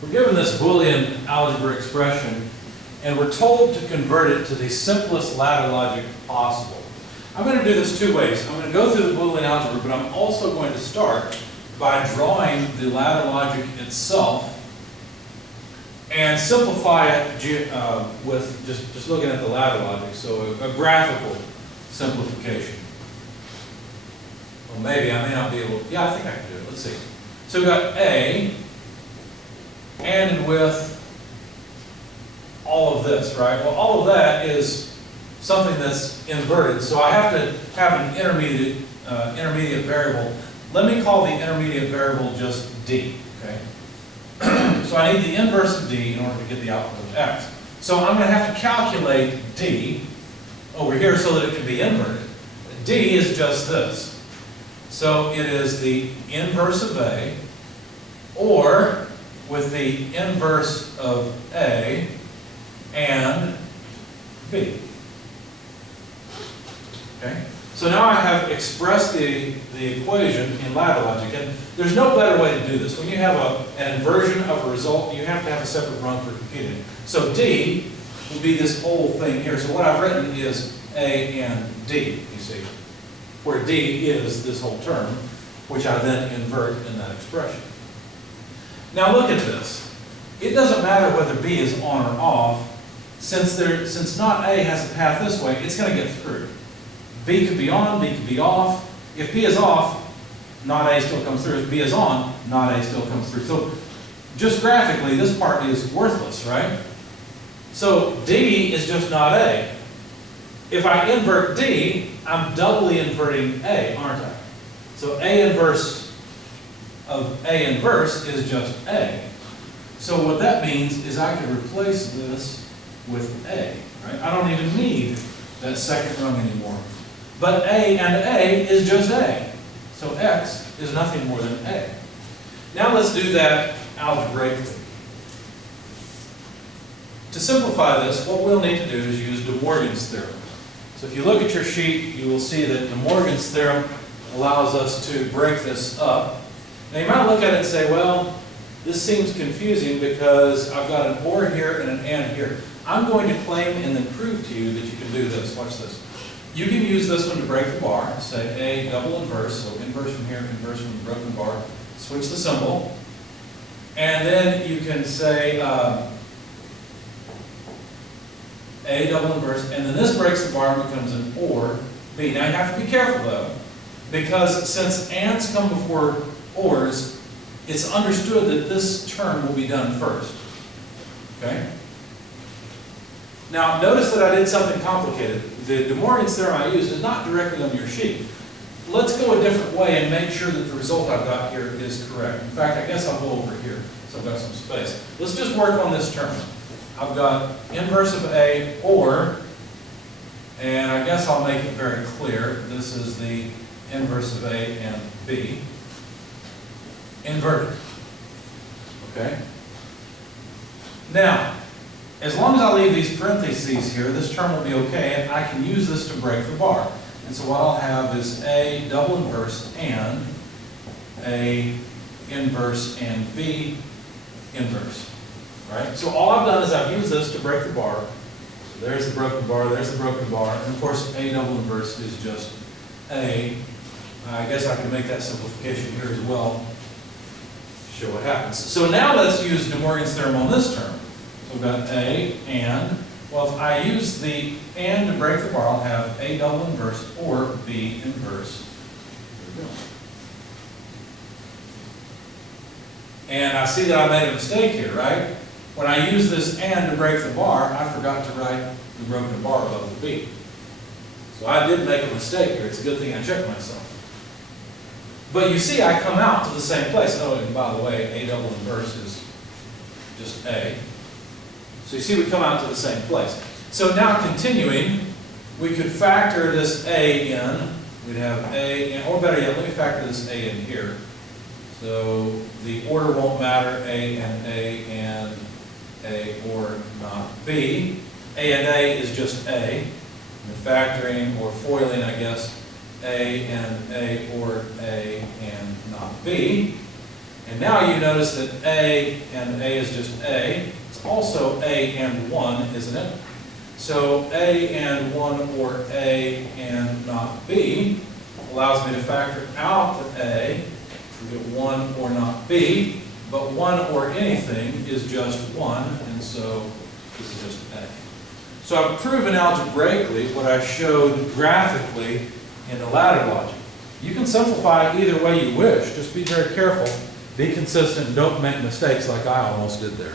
We're given this Boolean algebra expression, and we're told to convert it to the simplest ladder logic possible. I'm going to do this two ways. I'm going to go through the Boolean algebra, but I'm also going to start by drawing the ladder logic itself and simplify it with just looking at the ladder logic, so a graphical simplification. Well, maybe I may not be able to, yeah, I think I can do it. Let's see. So we've got A, and with all of this, right? Well, all of that is something that's inverted, so I have to have an intermediate variable. Let me call the intermediate variable just D, okay? So I need the inverse of D in order to get the output of X. So I'm going to have to calculate D over here so that it can be inverted. D is just this. So it is the inverse of A, or with the inverse of A and B. Okay? So now I have expressed the equation in ladder logic, and there's no better way to do this. When you have an inversion of a result, you have to have a separate run for computing. So D would be this whole thing here. So what I've written is A and D, you see, where D is this whole term, which I then invert in that expression. Now look at this. It doesn't matter whether B is on or off. Since not A has a path this way, it's going to get through. B could be on, B could be off. If B is off, not A still comes through. If B is on, not A still comes through. So just graphically, this part is worthless, right? So D is just not A. If I invert D, I'm doubly inverting A, aren't I? So A inverse of A inverse is just A. So what that means is I can replace this with A, right? I don't even need that second rung anymore. But A and A is just A. So X is nothing more than A. Now let's do that algebraically. To simplify this, what we'll need to do is use Demorgan's theorem. So if you look at your sheet, you will see that Demorgan's theorem allows us to break this up. Now you might look at it and say, well, this seems confusing because I've got an or here and an and here. I'm going to claim and then prove to you that you can do this. Watch this. You can use this one to break the bar. Say A double inverse, so inverse from here, inverse from the broken bar. Switch the symbol. And then you can say A double inverse, and then this breaks the bar and becomes an or B. Now you have to be careful though, because since ands come before ors, it's understood that this term will be done first. Okay? Now notice that I did something complicated. The Demorgan's theorem I used is not directly on your sheet. Let's go a different way and make sure that the result I've got here is correct. In fact, I guess I'll go over here, so I've got some space. Let's just work on this term. I've got inverse of A or, and I guess I'll make it very clear, this is the inverse of A and B, inverted. Okay? Now, as long as I leave these parentheses here, this term will be okay, and I can use this to break the bar. And so what I'll have is A double inverse and A inverse and B inverse. Right? So all I've done is I've used this to break the bar. So there's the broken bar, there's the broken bar, and of course A double inverse is just A. I guess I can make that simplification here as well. Show what happens. So now let's use Demorgan's theorem on this term. So we've got A and, well, if I use the and to break the bar, I'll have A double inverse or B inverse. There we go. And I see that I made a mistake here, right? When I use this and to break the bar, I forgot to write the broken bar above the B. So I did make a mistake here. It's a good thing I checked myself. But you see, I come out to the same place. Oh, and by the way, A double inverse is just A. So you see, we come out to the same place. So now continuing, we could factor this A in. We'd have A in, or better yet, let me factor this A in here. So the order won't matter, A and A or not B. A and A is just A. And factoring or foiling, I guess, A and A or A and not B. And now you notice that A and A is just A. It's also A and 1, isn't it? So A and 1 or A and not B allows me to factor out the A to get 1 or not B, but 1 or anything is just 1, and so this is just A. So I've proven algebraically what I showed graphically in the ladder logic. You can simplify it either way you wish, just be very careful, be consistent, and don't make mistakes like I almost did there.